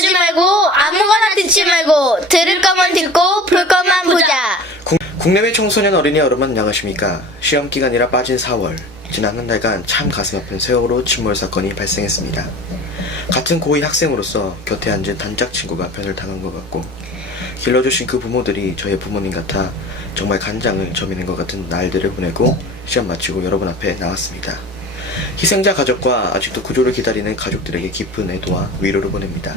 보지 말고 아무거나 듣지 말고 들을 거면 듣고 볼 것만 보자. 국내외 청소년 어린이 여러분 안녕하십니까. 시험기간이라 빠진 4월, 지난 한 달간 참 가슴 아픈 세월호 침몰 사건이 발생했습니다. 같은 고2 학생으로서 곁에 앉은 단짝 친구가 변을 당한 것 같고, 길러주신 그 부모들이 저의 부모님 같아 정말 간장을 저미는 것 같은 날들을 보내고 시험 마치고 여러분 앞에 나왔습니다. 희생자 가족과 아직도 구조를 기다리는 가족들에게 깊은 애도와 위로를 보냅니다.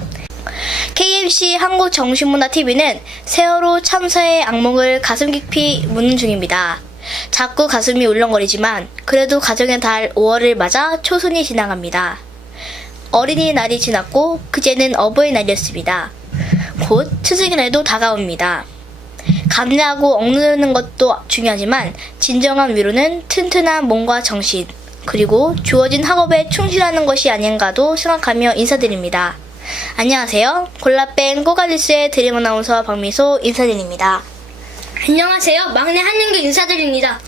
KMC 한국정신문화TV는 세월호 참사의 악몽을 가슴 깊이 묻는 중입니다. 자꾸 가슴이 울렁거리지만 그래도 가정의 달 5월을 맞아 초순이 지나갑니다. 어린이날이 지났고 그제는 어버이날이었습니다. 곧 추석이라도 다가옵니다. 감내하고 억누르는 것도 중요하지만 진정한 위로는 튼튼한 몸과 정신, 그리고 주어진 학업에 충실하는 것이 아닌가도 생각하며 인사드립니다. 안녕하세요. 골라뺑 꼬갈리스의 드림 아나운서 박미소 인사드립니다. 안녕하세요. 막내 한윤규 인사드립니다.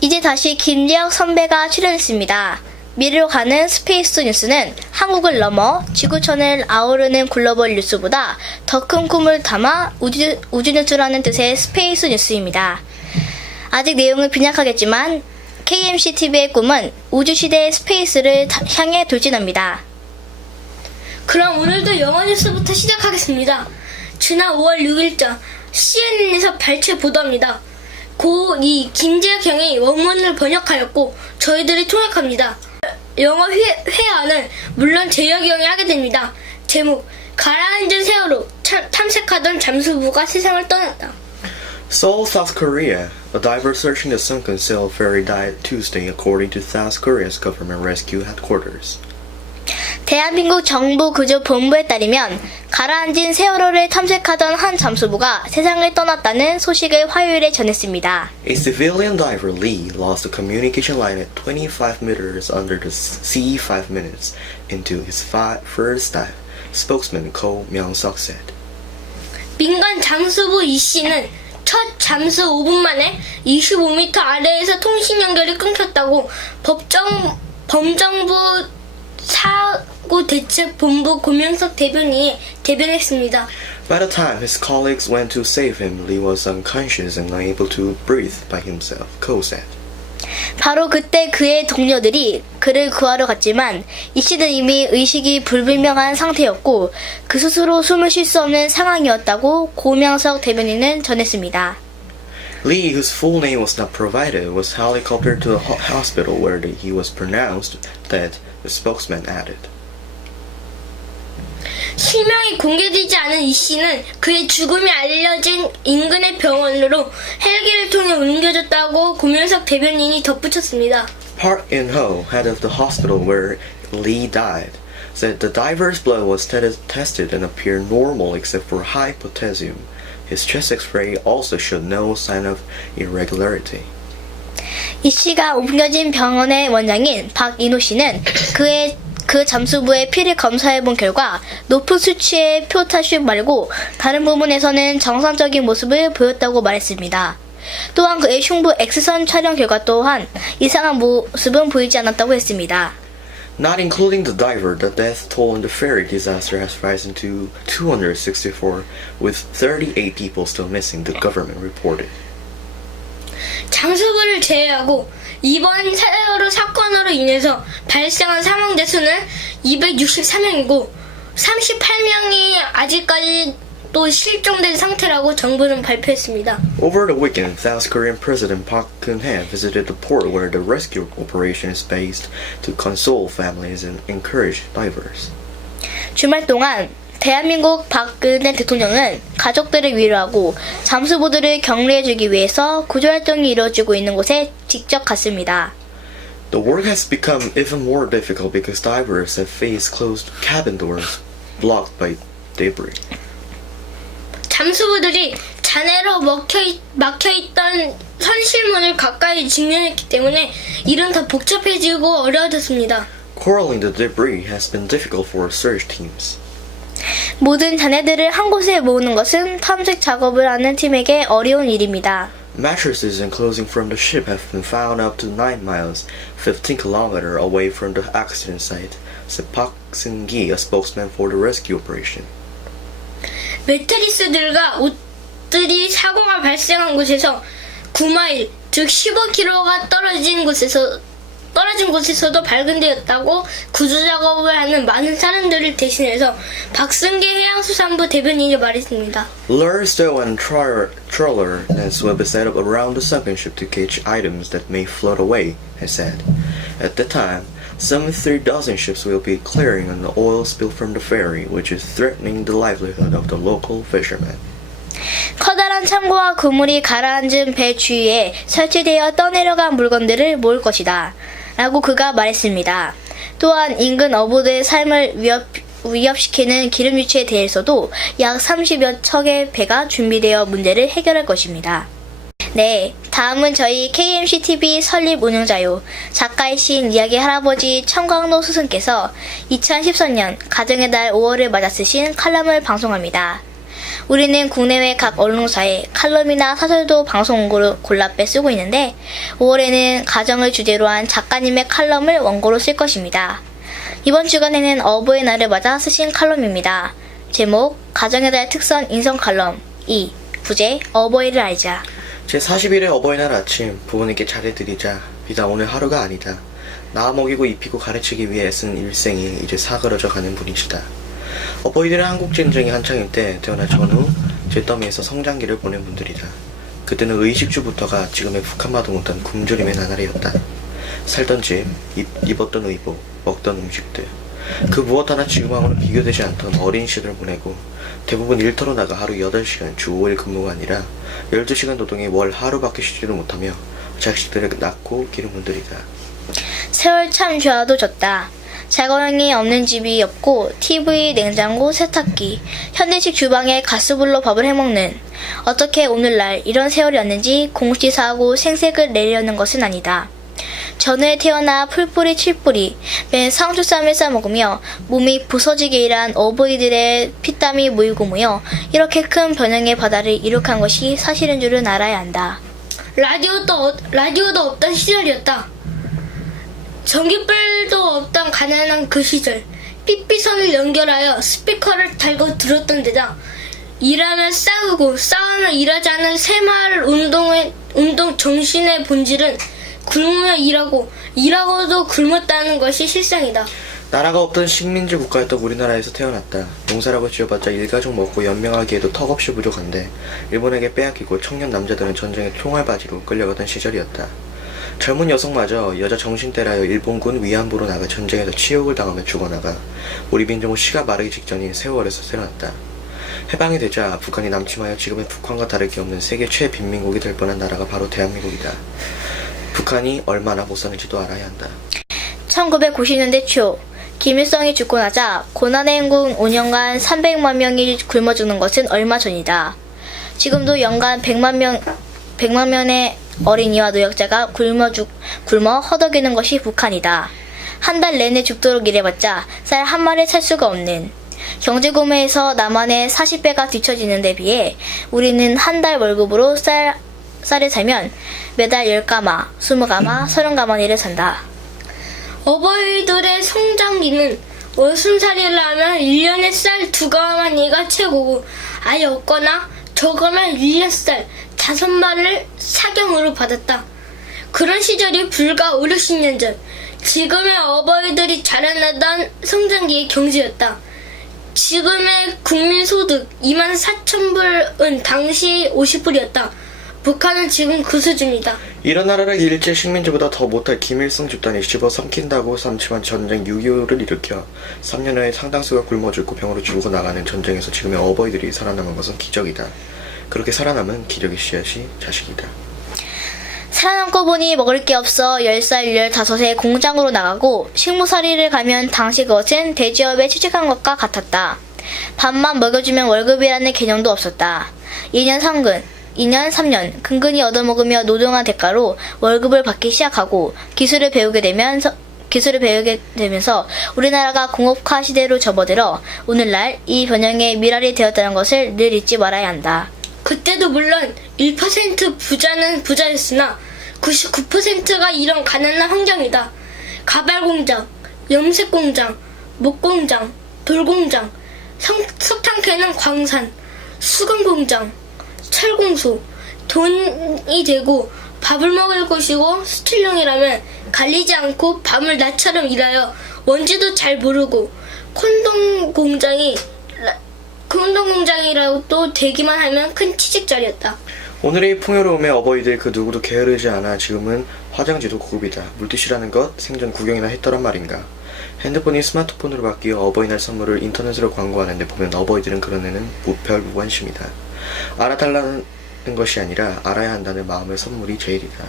이제 다시 김재혁 선배가 출연했습니다. 미래로 가는 스페이스 뉴스는 한국을 넘어 지구촌을 아우르는 글로벌 뉴스보다 더 큰 꿈을 담아 우주 뉴스라는 뜻의 스페이스 뉴스입니다. 아직 내용은 빈약하겠지만 KMC-TV의 꿈은 우주시대의 스페이스를 향해 돌진합니다. 그럼 오늘도 영어 뉴스부터 시작하겠습니다. 지난 5월 6일자 CNN에서 발췌 보도합니다. 고2 김재혁 형이 원문을 번역하였고 저희들이 통역합니다. 영어 회화는 물론 재혁이 형이 하게 됩니다. 제목, 가라앉은 세월호 탐색하던 잠수부가 세상을 떠났다. Seoul, South Korea. A diver searching the sunken sail ferry died Tuesday, according to South Korea's government rescue headquarters. 대한민국 정부 구조본부에 따르면 가라앉은 세월호를 탐색하던 한 잠수부가 세상을 떠났다는 소식을 화요일에 전했습니다. A civilian diver, Lee, lost the communication line at 25 meters under the sea 5 minutes into his first dive, spokesman Ko Myung-suk said. 민간 잠수부 이 씨는 첫 잠수 5분 만에 25m 아래에서 통신 연결이 끊겼다고 범정부 사고대책본부 고명석 대변인이 대변했습니다. By the time his colleagues went to save him, Lee was unconscious and unable to breathe by himself, Ko said. 바로 그때 그의 동료들이 그를 구하러 갔지만 이 씨는 이미 의식이 불분명한 상태였고 그 스스로 숨을 쉴 수 없는 상황이었다고 고명석 대변인은 전했습니다. Lee, whose full name was not provided, was helicoptered to a hospital where he was pronounced dead, the spokesman added. 실명이 공개되지 않은 이 씨는 그의 죽음이 알려진 인근의 병원으로 헬기를 통해 옮겨졌다고 고명석 대변인이 덧붙였습니다. Park In-ho, head of the hospital where Lee died, said the diver's blood was tested and appeared normal except for high potassium. His chest X-ray also showed no sign of irregularity. 이 씨가 옮겨진 병원의 원장인 박인호 씨는 그 잠수부의 피를 검사해본 결과 높은 수치의 포타슘 말고 다른 부분에서는 정상적인 모습을 보였다고 말했습니다. 또한 그의 흉부 X선 촬영 결과 또한 이상한 모습은 보이지 않았다고 했습니다. Not including the diver, the death toll in the ferry disaster has risen to 264, with 38 people still missing, the government reported. 잠수부를 제외하고 이번 세월호 사건으로 인해서 발생한 사망자 수는 263명이고 38명이 아직까지 또 실종된 상태라고 정부는 발표했습니다. Over the weekend, South Korean President Park Geun-hye visited the port where the rescue operation is based to console families and encourage divers. 주말 동안 대한민국 박근혜 대통령은 가족들을 위로하고 잠수부들을 격려해주기 위해서 구조활동이 이루어지고 있는 곳에 직접 갔습니다. The work has become even more difficult because divers have faced closed cabin doors blocked by debris. 잠수부들이 잔해로 막혀있던 선실문을 가까이 직면했기 때문에 일은 더 복잡해지고 어려워졌습니다. Quarreling the debris has been difficult for search teams. 모든 잔해들을 한 곳에 모으는 것은 탐색 작업을 하는 팀에게 어려운 일입니다. Mattresses and clothing from the ship have been found up to 9 miles, 15 kilometers away from the accident site, said Park Seung-gi, a spokesman for the rescue operation. 매트리스들과 옷들이 사고가 발생한 곳에서 9마일, 즉 15km가 떨어진 곳에서도 발견되었다고 구조 작업을 하는 많은 사람들을 대신해서 박승기 해양수산부 대변인이 말했습니다. Lure, stow, and trawler nets will be set up around the sunken ship to catch items that may float away, he said. At the time, some 3 dozen ships will be clearing an oil spill from the ferry, which is threatening the livelihood of the local fishermen. 커다란 창고와 그물이 가라앉은 배 주위에 설치되어 떠내려간 물건들을 모을 것이다. 라고 그가 말했습니다. 또한 인근 어부들의 삶을 위협시키는 기름 유치에 대해서도 약 30여 척의 배가 준비되어 문제를 해결할 것입니다. 네, 다음은 저희 KMCTV 설립 운영자요. 작가이신 이야기 할아버지 청광로 스승께서 2013년 가정의 달 5월을 맞아 쓰신 칼럼을 방송합니다. 우리는 국내외 각 언론사에 칼럼이나 사설도 방송 원고로 골라빼 쓰고 있는데 5월에는 가정을 주제로 한 작가님의 칼럼을 원고로 쓸 것입니다. 이번 주간에는 어버이 날을 맞아 쓰신 칼럼입니다. 제목 가정의 달 특선 인성 칼럼 2. 부제 어버이를 알자. 제41회 어버이날 아침 부모님께 잘해드리자. 비단 오늘 하루가 아니다. 낳아 먹이고 입히고 가르치기 위해 애쓴 일생이 이제 사그러져 가는 분이시다. 어버이들의 한국전쟁이 한창일 때 태어나 전후 잿더미에서 성장기를 보낸 분들이다. 그때는 의식주부터가 지금의 북한마도 못한 굶주림의 나날이었다. 살던 집, 입었던 의복, 먹던 음식들, 그 무엇 하나 지금하고는 비교되지 않던 어린 시절을 보내고 대부분 일터로 나가 하루 8시간 주 5일 근무가 아니라 12시간 노동에 월 하루밖에 쉬지도 못하며 자식들을 낳고 기른 분들이다. 세월 참 좋아도 좋다. 자가용이 없는 집이 없고 TV, 냉장고, 세탁기, 현대식 주방에 가스불로 밥을 해먹는 어떻게 오늘날 이런 세월이었는지 공시사하고 생색을 내려는 것은 아니다. 전후에 태어나 풀뿌리 칠뿌리 맨 상주쌈을 싸먹으며 몸이 부서지게 일한 어버이들의 피땀이 모이고 모여 이렇게 큰 변형의 바다를 이룩한 것이 사실인 줄은 알아야 한다. 라디오도 없던 시절이었다. 전기불도 없던 가난한 그 시절, 삐삐선을 연결하여 스피커를 달고 들었던 데다 일하면 싸우고 싸우면 일하지 않은 새마을 운동 정신의 본질은 굶으며 일하고도 굶었다는 것이 실상이다. 나라가 없던 식민지 국가였던 우리나라에서 태어났다. 농사라고 지어봤자 일가족 먹고 연명하기에도 턱없이 부족한데 일본에게 빼앗기고 청년 남자들은 전쟁의 총알바지로 끌려가던 시절이었다. 젊은 여성마저 여자 정신대라여 일본군 위안부로 나가 전쟁에서 치욕을 당하며 죽어나가 우리 민족은 씨가 마르기 직전인 세월에서 태어났다. 해방이 되자 북한이 남침하여 지금의 북한과 다를 게 없는 세계 최빈민국이 될 뻔한 나라가 바로 대한민국이다. 북한이 얼마나 못 사는지도 알아야 한다. 1990년대 초 김일성이 죽고 나자 고난의 행군 5년간 300만 명이 굶어 죽는 것은 얼마 전이다. 지금도 연간 100만 명의 어린이와 노약자가 굶어 허덕이는 것이 북한이다. 한 달 내내 죽도록 일해봤자 쌀 한 마리 살 수가 없는 경제구매에서 남한의 40배가 뒤처지는 데 비해 우리는 한 달 월급으로 쌀을 사면 매달 10가마, 20가마, 30가마니를 산다. 어버이들의 성장기는 월순살이를 하면 1년에 쌀 2가마니가 최고고 아예 없거나 적으면 1년 쌀 5마리를 사경으로 받았다. 그런 시절이 불과 5, 60년 전 지금의 어버이들이 자라나던 성장기의 경제였다. 지금의 국민소득 24,000불은 당시 50불이었다. 북한은 지금 그 수준이다. 이런 나라를 일제 식민지보다 더 못할 김일성 집단이 집어삼킨다고 삼침한 전쟁 6.25를 일으켜 3년 후에 상당수가 굶어 죽고 병으로 죽어나가는 전쟁에서 지금의 어버이들이 살아남은 것은 기적이다. 그렇게 살아남은 기적의 씨앗이 자식이다. 살아남고 보니 먹을 게 없어 10살, 15세 공장으로 나가고 식무살이를 가면 당시 그것은 대기업에 취직한 것과 같았다. 밥만 먹여주면 월급이라는 개념도 없었다. 2년 3년 근근히 얻어먹으며 노동한 대가로 월급을 받기 시작하고 기술을 배우게 되면서 우리나라가 공업화 시대로 접어들어 오늘날 이 변형의 미랄이 되었다는 것을 늘 잊지 말아야 한다. 그때도 물론 1% 부자는 부자였으나 99%가 이런 가난한 환경이다. 가발 공장, 염색 공장, 목 공장, 돌 공장, 석탄 캐는 광산, 수건 공장, 철공소, 돈이 되고 밥을 먹을 곳이고 스틸용이라면 갈리지 않고 밤을 낮처럼 일하여 뭔지도 잘 모르고 콘돔 공장이라고 또 되기만 하면 큰 취직자리였다. 오늘의 풍요로움에 어버이들 그 누구도 게으르지 않아 지금은 화장지도 고급이다. 물티슈라는 것 생전 구경이나 했더란 말인가. 핸드폰이 스마트폰으로 바뀌어 어버이날 선물을 인터넷으로 광고하는데 보면 어버이들은 그런 애는 무관심이다. 알아달라는 것이 아니라 알아야 한다는 마음의 선물이 제일이다.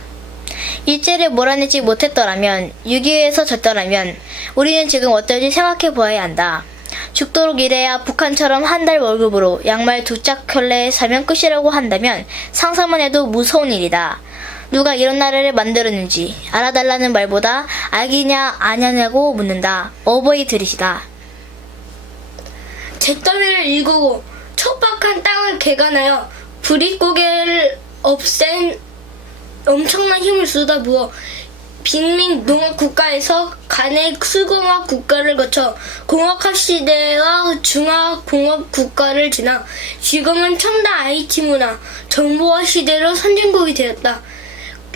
일제를 몰아내지 못했더라면, 6.25에서 졌더라면 우리는 지금 어떨지 생각해 보아야 한다. 죽도록 일해야 북한처럼 한 달 월급으로 양말 2짝켤레 사면 끝이라고 한다면 상상만 해도 무서운 일이다. 누가 이런 나라를 만들었는지 알아달라는 말보다 알기냐 아냐냐고 묻는다. 어버이들이시다. 잿더미를 일구고 척박한 땅을 개간하여 부릿고개를 없앤 엄청난 힘을 쏟아부어 빈민 농업 국가에서 간의 수공업 국가를 거쳐 공업화 시대와 중화공업 국가를 지나 지금은 첨단 IT 문화, 정보화 시대로 선진국이 되었다.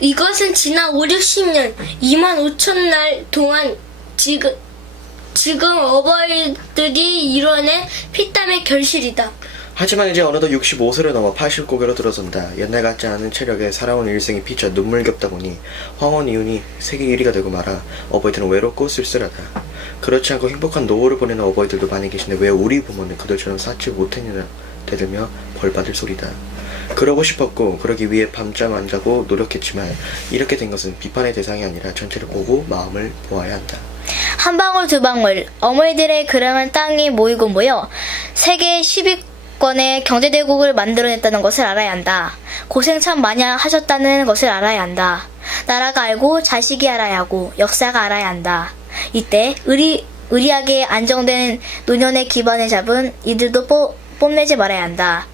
이것은 지난 5, 60년, 2만 5천 날 동안 지금 어버이들이 이뤄낸 피땀의 결실이다. 하지만 이제 어느덧 65세를 넘어 80고개로 들어선다. 옛날 같지 않은 체력에 살아온 일생이 피쳐 눈물겹다 보니 황혼 이혼이 세계 1위가 되고 말아 어버이들은 외롭고 쓸쓸하다. 그렇지 않고 행복한 노후를 보내는 어버이들도 많이 계신데 왜 우리 부모는 그들처럼 쌓지 못했느냐 대들며 벌받을 소리다. 그러고 싶었고 그러기 위해 밤잠 안 자고 노력했지만 이렇게 된 것은 비판의 대상이 아니라 전체를 보고 마음을 보아야 한다. 한 방울 두 방울 어머니들의 그랑한 땅이 모이고 모여 세계 10위권의 경제대국을 만들어냈다는 것을 알아야 한다. 고생 참 많이 하셨다는 것을 알아야 한다. 나라가 알고 자식이 알아야 하고 역사가 알아야 한다. 이때 의리하게 안정된 노년의 기반을 잡은 이들도 뽐내지 말아야 한다.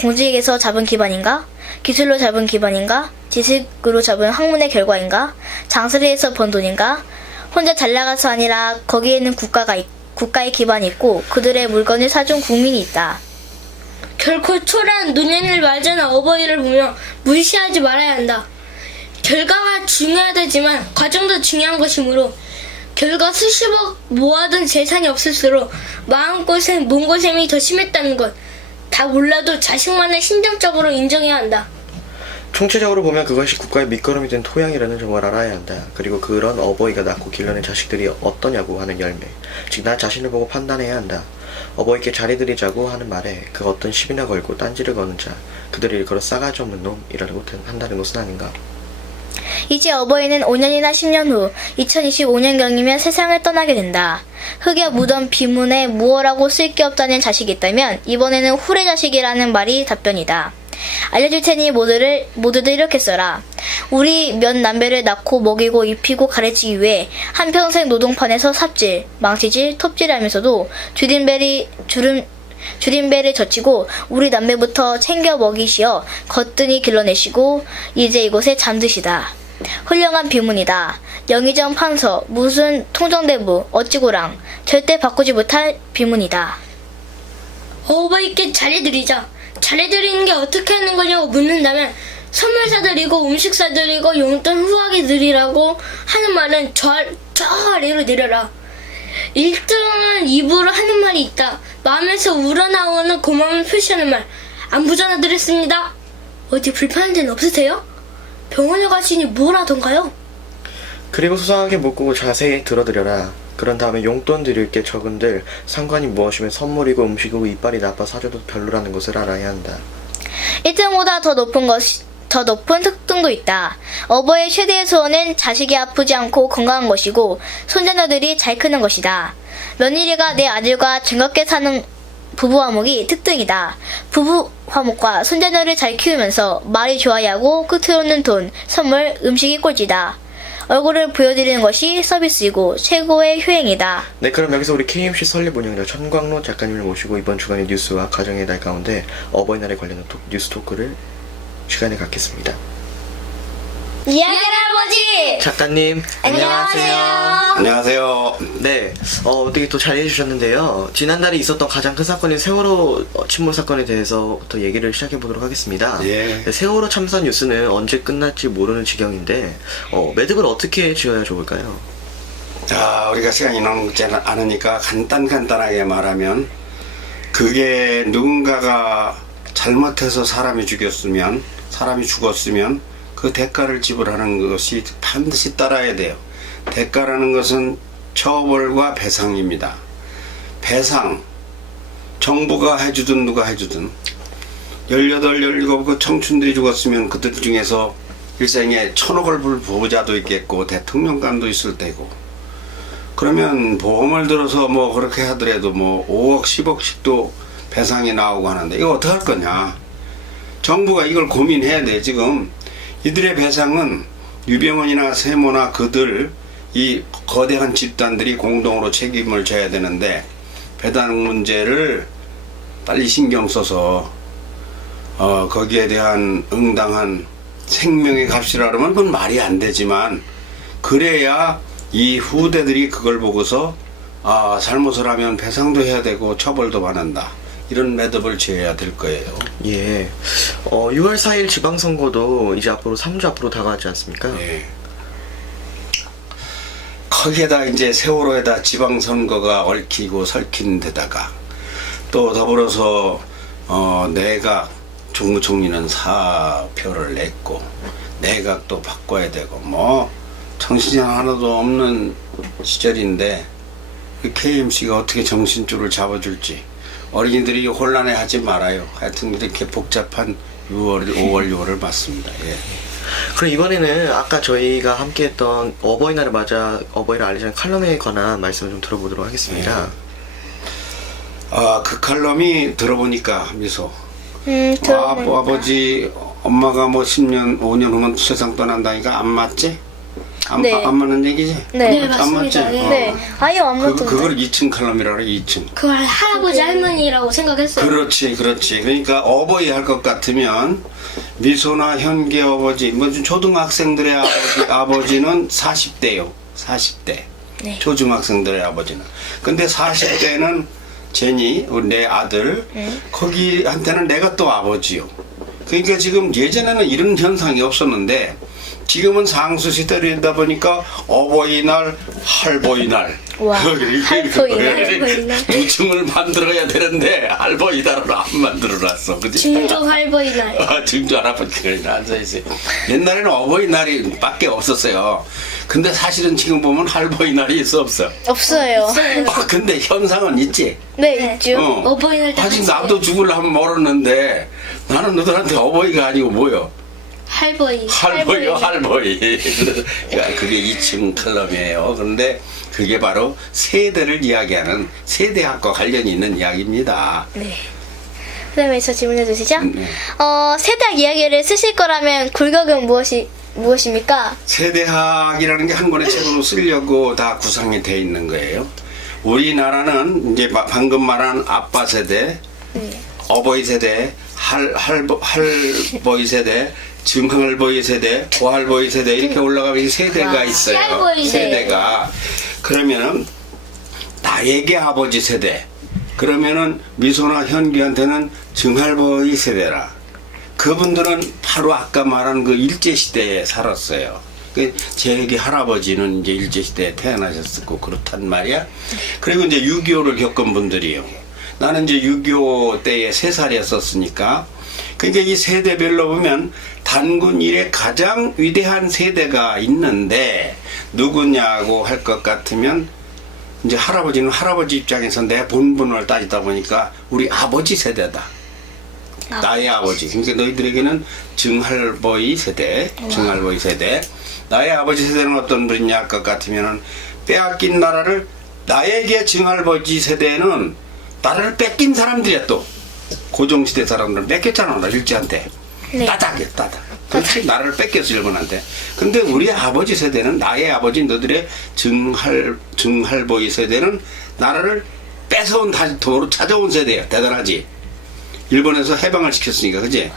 공직에서 잡은 기반인가? 기술로 잡은 기반인가? 지식으로 잡은 학문의 결과인가? 장사를 해서 번 돈인가? 혼자 잘 나가서 아니라 거기에는 국가의 기반이 있고 그들의 물건을 사준 국민이 있다. 결코 초라한 노년을 맞은 어버이를 보며 무시하지 말아야 한다. 결과가 중요하다지만 과정도 중요한 것이므로 결과 수십억 모아둔 재산이 없을수록 마음고생, 몸고생이 더 심했다는 것 다 몰라도 자식만을 심정적으로 인정해야 한다. 총체적으로 보면 그것이 국가의 밑거름이 된 토양이라는 점을 알아야 한다. 그리고 그런 어버이가 낳고 길러낸 자식들이 어떠냐고 하는 열매, 즉 나 자신을 보고 판단해야 한다. 어버이께 잘해드리자고 하는 말에 그 어떤 시비나 걸고 딴지를 거는 자, 그들을 일컬어 싸가지 없는 놈이라고 한다는 것은 아닌가. 이제 어버이는 5년이나 10년 후 2025년경이면 세상을 떠나게 된다. 흙에 묻은 비문에 무어라고 쓸 게 없다는 자식이 있다면 이번에는 후레자식이라는 말이 답변이다. 알려줄 테니 모두들 이렇게 써라. 우리 몇 남배를 낳고 먹이고 입히고 가르치기 위해 한평생 노동판에서 삽질, 망치질, 톱질하면서도 주림배를 젖히고 우리 남매부터 챙겨 먹이시어 거뜬히 길러내시고 이제 이곳에 잠드시다. 훌륭한 비문이다. 영의정 판서, 무슨 통정대부, 어찌고랑 절대 바꾸지 못할 비문이다. 어버이께 잘해드리자. 잘해드리는 게 어떻게 하는 거냐고 묻는다면 선물 사드리고 음식 사드리고 용돈 후하게 드리라고 하는 말은 저 아래로 내려라. 1등은 입으로 하는 말이 있다. 마음에서 우러나오는 고마움을 표시하는 말. 안부 전화드렸습니다. 어디 불편한 데는 없으세요? 병원에 가시니 뭘 하던가요? 그리고 소상하게 묻고 자세히 들어드려라. 그런 다음에 용돈 드릴게 적은들 상관이 무엇이면 선물이고 음식이고 이빨이 나빠 사줘도 별로라는 것을 알아야 한다. 1등보다 더 높은 특등도 있다. 어버이의 최대의 소원은 자식이 아프지 않고 건강한 것이고 손자녀들이 잘 크는 것이다. 며느리가 내 아들과 즐겁게 사는 부부화목이 특등이다. 부부화목과 손자녀를 잘 키우면서 말이 좋아야 하고 끝으로는 돈, 선물, 음식이 꼴찌다. 얼굴을 보여드리는 것이 서비스이고 최고의 효행이다. 네, 그럼 여기서 우리 KMC 설립 운영자 천광로 작가님을 모시고 이번 주간의 뉴스와 가정의 달 가운데 어버이날에 관련한 뉴스 토크를 시간에 갖겠습니다. 이야기할 아버지! 작가님, 안녕하세요. 네, 어떻게 또 잘 해주셨는데요. 지난달에 있었던 가장 큰 사건인 세월호 침몰 사건에 대해서부터 얘기를 시작해보도록 하겠습니다. 예. 네, 세월호 참사 뉴스는 언제 끝날지 모르는 지경인데, 매듭을 어떻게 지어야 좋을까요? 자, 우리가 시간이 남지 않으니까 간단하게 말하면, 그게 누군가가 잘못해서 사람이 죽었으면 그 대가를 지불하는 것이 반드시 따라야 돼요. 대가라는 것은 처벌과 배상입니다. 배상, 정부가 해주든 누가 해주든 18, 17 그 청춘들이 죽었으면 그들 중에서 일생에 1,000억을 불 부자도 있겠고 대통령감도 있을 테고, 그러면 보험을 들어서 뭐 그렇게 하더라도 뭐 5억 10억씩도 배상이 나오고 하는데 이거 어떡할 거냐. 정부가 이걸 고민해야 돼. 지금 이들의 배상은 유병원이나 세모나 그들 이 거대한 집단들이 공동으로 책임을 져야 되는데, 배당 문제를 빨리 신경 써서 거기에 대한 응당한 생명의 값이라 그러면 그건 말이 안 되지만, 그래야 이 후대들이 그걸 보고서 잘못을 하면 배상도 해야 되고 처벌도 받는다, 이런 매듭을 지어야 될 거예요. 예. 6월 4일 지방선거도 이제 앞으로 3주 앞으로 다가왔지 않습니까? 예. 거기에다 이제 세월호에다 지방선거가 얽히고 설킨 데다가 또 더불어서 내각 국무총리는 사표를 냈고 내각도 바꿔야 되고 뭐 정신이 하나도 없는 시절인데, 그 KMC가 어떻게 정신줄을 잡아줄지 어린이들이 혼란해하지 말아요. 하여튼 이렇게 복잡한 5월, 6월을 맞습니다. 예. 그럼 이번에는 아까 저희가 함께했던 어버이날을 맞아 어버이를 알리자는 칼럼에 관한 말씀을 좀 들어보도록 하겠습니다. 그 칼럼이 들어보니까 미소. 들어보니까. 아버지, 엄마가 뭐 10년, 5년 후면 세상 떠난다니까 안 맞지? 안 맞는 얘기지? 네, 안 맞지? 맞습니다. 네. 네, 아예 안 맞던데. 그걸 2층 칼럼이라 그래, 2층. 그걸 할아버지 할머니라고 생각했어요. 그렇지. 그러니까 어버이 할 것 같으면 미소나 현계 아버지, 뭐 초등학생들의 아버지는 40대요. 40대. 네. 초중학생들의 아버지는. 근데 40대는 제니, 내 아들, 거기한테는 내가 또 아버지요. 그러니까 지금 예전에는 이런 현상이 없었는데, 지금은 상수시대이다 보니까 어버이날, 할보이날. 와, 할보이날. 두 층을 만들어야 되는데 할보이날을 안 만들어놨어. 그지? 증조 할보이날. 증조 할아버지가 앉아있어요. 옛날에는 어버이날이 밖에 없었어요. 근데 사실은 지금 보면 할보이날이 있어 없어? 없어요. 근데 현상은 있지. 네, 있죠. 어버이날 때 아직 같이 나도 죽으려면 모르는데 나는 너들한테 어버이가 아니고 뭐요? 할보이. 할보이요, 할보이. 그러니까 그게 2층 칼럼이에요. 그런데 그게 바로 세대를 이야기하는 세대학과 관련이 있는 이야기입니다. 네. 그다음에 저 질문해 주시죠. 네. 세대학 이야기를 쓰실 거라면 굴격은 무엇입니까? 세대학이라는 게 한 권의 책으로 쓰려고 다 구상이 돼 있는 거예요. 우리나라는 이제 방금 말한 아빠 세대, 어버이 세대, 할보이 세대, 증할보이 세대, 고할보이 세대 이렇게 올라가면 세대가 있어요. 할보이 세대. 세대가. 그러면은 나에게 아버지 세대. 그러면은 미소나 현기한테는 증할보이 세대라. 그분들은 바로 아까 말한 그 일제시대에 살았어요. 제게 할아버지는 이제 일제시대에 태어나셨었고 그렇단 말이야. 그리고 이제 6.25를 겪은 분들이요. 나는 이제 6.25 때에 3살이었었으니까. 그러니까 이 세대별로 보면 단군 이래 가장 위대한 세대가 있는데 누구냐고 할 것 같으면 이제 할아버지는 할아버지 입장에서 내 본분을 따지다 보니까 우리 아버지 세대다. 나의 아버지. 그러니까 너희들에게는 증할보이 세대, 증할보이 세대. 나의 아버지 세대는 어떤 분이냐 할 것 같으면은 빼앗긴 나라를 나에게 증할보이 세대는 나라를 뺏긴 사람들이야 또. 고종시대 사람들은 뺏겼잖아, 일제한테. 네. 따닥. 그렇지 나라를 뺏겼어 일본한테. 근데 우리 아버지 세대는 나의 아버지 너들의 증할보이 세대는 나라를 뺏어온 다시 도로 찾아온 세대야. 대단하지. 일본에서 해방을 시켰으니까 그지.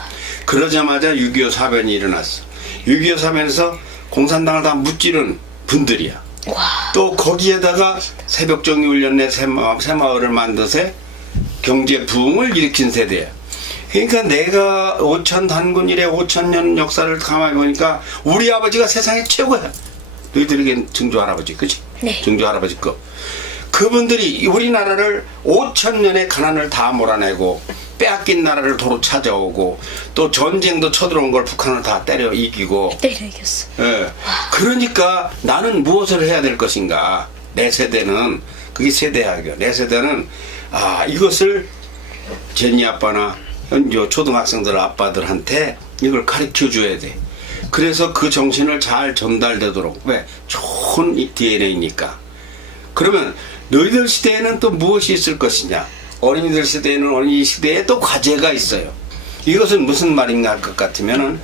그러자마자 6.25 사변이 일어났어. 6.25 사변에서 공산당을 다 무찌른 분들이야. 또 거기에다가 새벽정리 훈련내 새마을을 만드세 경제 부흥을 일으킨 세대야. 그러니까 내가 5천 단군 이래 5,000년 역사를 가만히 보니까 우리 아버지가 세상에 최고야. 너희들에겐 증조 할아버지 그치? 네. 증조 할아버지 거. 그분들이 우리나라를 5,000년의 가난을 다 몰아내고 빼앗긴 나라를 도로 찾아오고 또 전쟁도 쳐들어온 걸 북한을 다 때려 이기고. 때려 이겼어. 예. 그러니까 나는 무엇을 해야 될 것인가. 내 세대는 그게 세대학이야. 내 세대는 이것을 제니 아빠나 현조 초등학생들 아빠들한테 이걸 가르쳐 줘야 돼. 그래서 그 정신을 잘 전달되도록. 왜? 좋은 DNA니까. 그러면 너희들 시대에는 또 무엇이 있을 것이냐. 어린이들 시대에는 어린이 시대에 또 과제가 있어요. 이것은 무슨 말인가 할 것 같으면은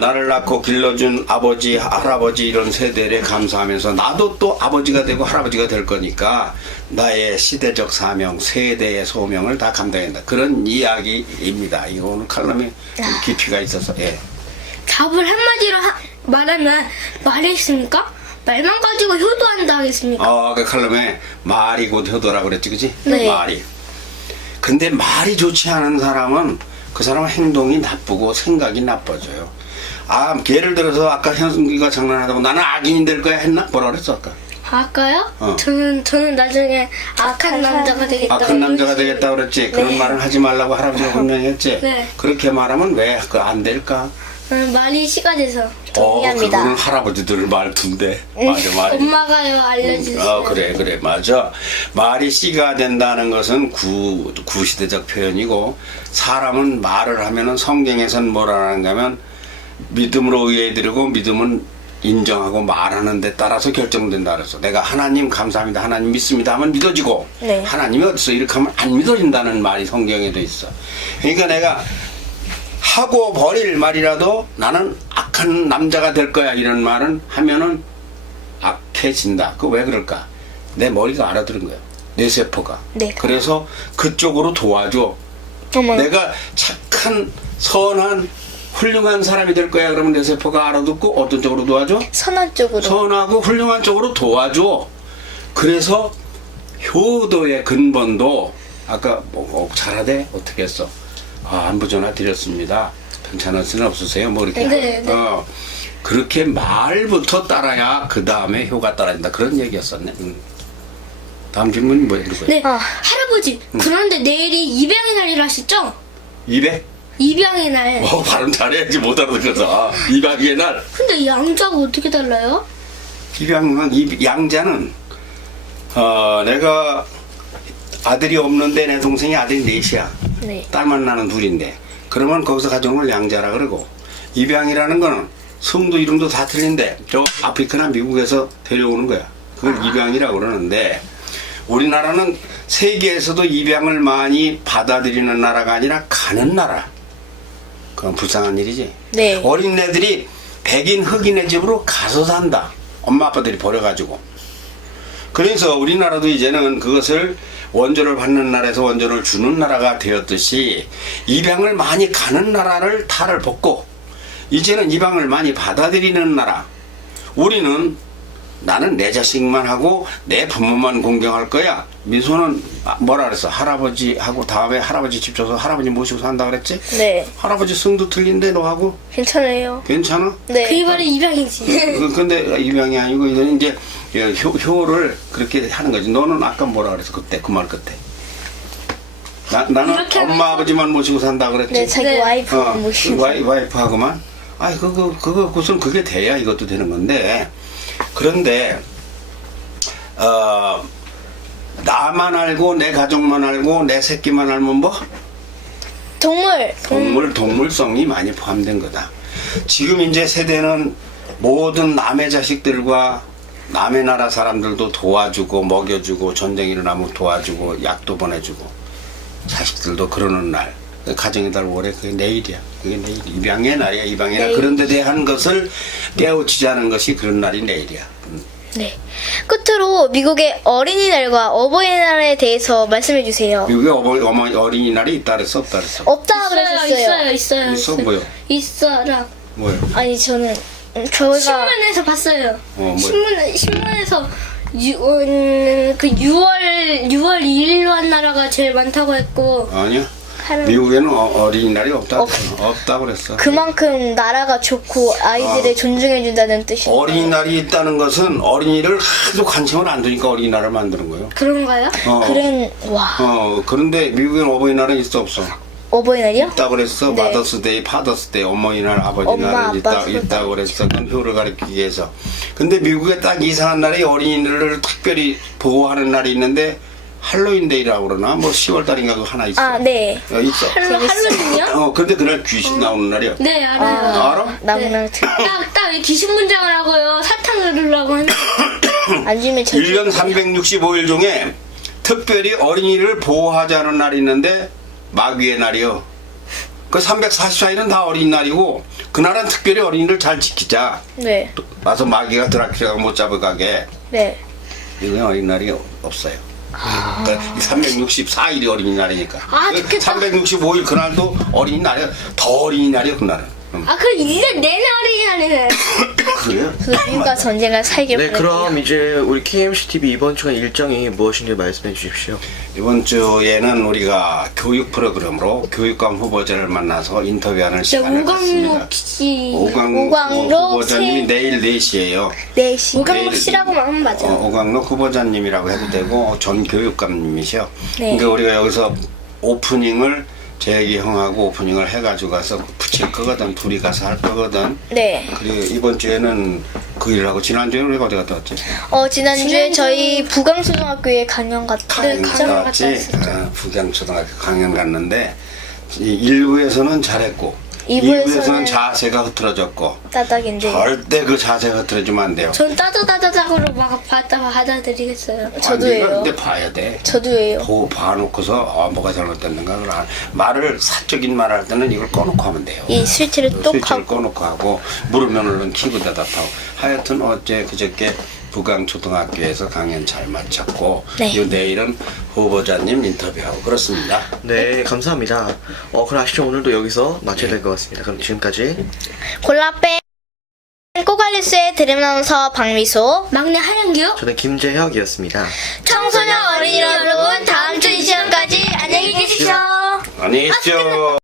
나를 낳고 길러준 아버지, 할아버지 이런 세대에 감사하면서 나도 또 아버지가 되고 할아버지가 될 거니까 나의 시대적 사명, 세대의 소명을 다 감당한다. 그런 이야기입니다. 이거 오늘 칼럼에 깊이가 있어서. 예. 답을 한마디로 말하면 말이 있습니까? 말만 가지고 효도한다 하겠습니까? 그 칼럼에 말이 곧 효도라고 그랬지, 그지? 네. 말이. 근데 말이 좋지 않은 사람은 그 사람은 행동이 나쁘고 생각이 나빠져요. 예를 들어서 아까 현승기가 장난하다고 나는 악인이 될 거야 했나? 뭐라 그랬어 아까? 아까요? 어. 저는 나중에 악한 남자가 되겠다. 악한 남자가 되겠다 그랬지. 그런 말은 하지 말라고 할아버지가 분명히 했지. 네. 그렇게 말하면 왜 그 안 될까? 말이 시가 돼서. 동의합니다. 그거는 할아버지들 말투인데. 맞아, 말이. 엄마가요 알려주세요. 그래 맞아. 말이 씨가 된다는 것은 구시대적 표현이고, 사람은 말을 하면은 성경에선 뭐라 하는가 하면 믿음으로 의에 드리고 믿음은 인정하고 말하는 데 따라서 결정된다 그랬어. 내가 하나님 감사합니다, 하나님 믿습니다 하면 믿어지고, 네. 하나님이 어딨어 이렇게 하면 안 믿어진다는 말이 성경에도 있어. 그러니까 내가 하고 버릴 말이라도 나는 악한 남자가 될 거야 이런 말은 하면은 악해진다. 그 왜 그럴까? 내 머리가 알아들은 거야. 내 세포가. 네. 그래서 그쪽으로 도와줘. 어머. 내가 착한 선한 훌륭한 사람이 될 거야 그러면 내 세포가 알아듣고 어떤 쪽으로 도와줘? 선한 쪽으로. 선하고 훌륭한 쪽으로 도와줘. 그래서 효도의 근본도 아까 잘하대? 어떻게 했어? 안부 전화 드렸습니다. 괜찮을 수는 없으세요? 뭐 이렇게. 네. 그렇게 말부터 따라야 그 다음에 효가 따라진다. 그런 얘기였었네. 다음 질문이 뭐예요? 네. 할아버지, 그런데 내일이 입양의 날이라시죠? 200? 입양의 날. 발음 잘해야지 못 알아듣겠어. 200의 날. 근데 양자가 어떻게 달라요? 양자는 내가 아들이 없는데 내 동생이 아들이 넷이야. 네. 딸만 나는 둘인데 그러면 거기서 가져온 걸 양자라 그러고, 입양이라는 거는 성도 이름도 다 틀린데 저 아프리카나 미국에서 데려오는 거야. 그걸 입양이라고 그러는데, 우리나라는 세계에서도 입양을 많이 받아들이는 나라가 아니라 가는 나라. 그건 불쌍한 일이지. 네. 어린애들이 백인 흑인의 집으로 가서 산다. 엄마 아빠들이 버려가지고. 그래서 우리나라도 이제는 그것을 원조를 받는 나라에서 원조를 주는 나라가 되었듯이 입양을 많이 가는 나라를 탈을 벗고 이제는 입양을 많이 받아들이는 나라. 우리는 나는 내 자식만 하고 내 부모만 공경할 거야. 민소는 뭐라 그랬어? 할아버지하고 다음에 할아버지 집 줘서 할아버지 모시고 산다 그랬지? 네. 할아버지 성도 틀린데 너하고 괜찮아요. 괜찮아? 네. 그게 바로 입양이지. 근데 입양이 아니고 이제는 이제 효를 그렇게 하는 거지. 너는 아까 뭐라 그랬어? 그때 그 말 끝에. 나는 이렇게 엄마 아버지만 모시고 산다 그랬지. 네, 자기 네. 와이프만 모시고. 와이프하고만. 그것은 그게 돼야 이것도 되는 건데. 그런데 나만 알고 내 가족만 알고 내 새끼만 알면 뭐? 동물성이 많이 포함된 거다. 지금 이제 세대는 모든 남의 자식들과 남의 나라 사람들도 도와주고 먹여주고 전쟁 일어나면 도와주고 약도 보내주고 자식들도 그러는 날. 가정의 달 5월에 그게 내일이야. 그게 내일. 입양의 날이야. 입양의 날. 내일. 그런데 대한 것을 떼어치지 않은 것이 그런 날이 내일이야. 네. 끝으로 미국의 어린이날과 어버이날에 대해서 말씀해 주세요. 미국에 어린이날이 있다 그랬어? 없다 그랬어? 없다 그러셨어요. 있어요. 있어? 뭐요? 있어라. 뭐요? 아니 저는 저희가 신문에서 봤어요. 뭐요? 신문에서 그 6월 2일로 한 나라가 제일 많다고 했고 아니야. 하는 미국에는 어린이날이 없다 그랬어. 그만큼 나라가 좋고 아이들을 존중해 준다는 뜻이에요. 어린이날이 있다는 것은 어린이를 하도 관심을 안 두니까 어린이날을 만드는 거예요. 그런가요? 그런데 미국엔 어버이날은 있어 없어? 어버이날이요? 있다 그랬어. 네. 마더스데이, 파더스데이, 어머니날, 엄마, 아버지날은 아빠 있다 그랬어. 그건 효를 가리키기 위해서. 근데 미국에 딱 이상한 날이 어린이를 특별히 보호하는 날이 있는데 할로윈데이라고 그러나 뭐 10월달인가 그 하나 있어. 아, 네. 있어. 할로윈이요? 근데 그날 귀신 나오는 날이야. 네, 알아요. 알아? 나무랑 딱 귀신 문장을 하고요. 사탕을 넣으려고 하는. 안 주면 저 1년 365일 중에 특별히 어린이를 보호하자는 날이 있는데 마귀의 날이요. 그 344일은 다 어린이날이고 그날은 특별히 어린이를 잘 지키자. 네. 와서 마귀가 드라큘라가 못 잡아가게. 네. 이건 어린이날이 없어요. 그러니까 364일이 어린이날이니까. 아, 좋겠다. 365일 그날도 어린이날이야. 더 어린이날이야 그날은. 그럼 1년 내내 어린이날이네. 그래요? 불과 전쟁을 살게 네, 보낼게요. 그럼 이제 우리 KMC TV 이번 주간 일정이 무엇인지 말씀해 주십시오. 이번 주에는 우리가 교육 프로그램으로 교육감 후보자를 만나서 인터뷰하는 시간을 갖습니다. 오광록 씨. 오광록 후보자님이 내일 4시에요. 4시. 오광록 씨라고만 하면 맞아요. 오광록 후보자님이라고 해도 되고 전 교육감님이셔. 네. 그러니까 우리가 여기서 오프닝을 재혁이 형하고 오프닝을 해가지고 가서 붙일 거거든. 둘이 가서 할 거거든. 네. 그리고 이번 주에는 그 일을 하고 지난주에는 우리가 어디 갔다 왔지? 지난주에 저희 부강초등학교에 강연 갔다. 강연 갔다 갔다 왔지. 북양초등학교 강연 갔는데 이 1부에서는 잘했고 2부에서는 자세가 흐트러졌고 따닥인데. 절대 그 자세가 흐트러지면 안 돼요. 전 따다다다닥으로 막 받아들이겠어요. 저도예요. 근데 봐야 돼. 저도예요. 봐놓고서 뭐가 잘못됐는가 그걸 말을 사적인 말을 할 때는 이걸 꺼놓고 하면 돼요. 이 스위치를 똑 스위치를 하고. 꺼놓고 하고 물으면 얼른 키고 대답하고 하여튼 어제 그저께 부강초등학교에서 강연 잘 마쳤고 네. 이 내일은 후보자님 인터뷰하고 그렇습니다. 네, 감사합니다. 그럼 아시죠? 오늘도 여기서 마쳐야 될 것 같습니다. 그럼 지금까지 골라뺀 꼬갈리스의 드림나운서 박미소. 막내 하영규. 저는 김재혁이었습니다. 청소년 어린이 여러분, 다음 주 이 시간까지 안녕히 계십시오. 안녕히 계십시오.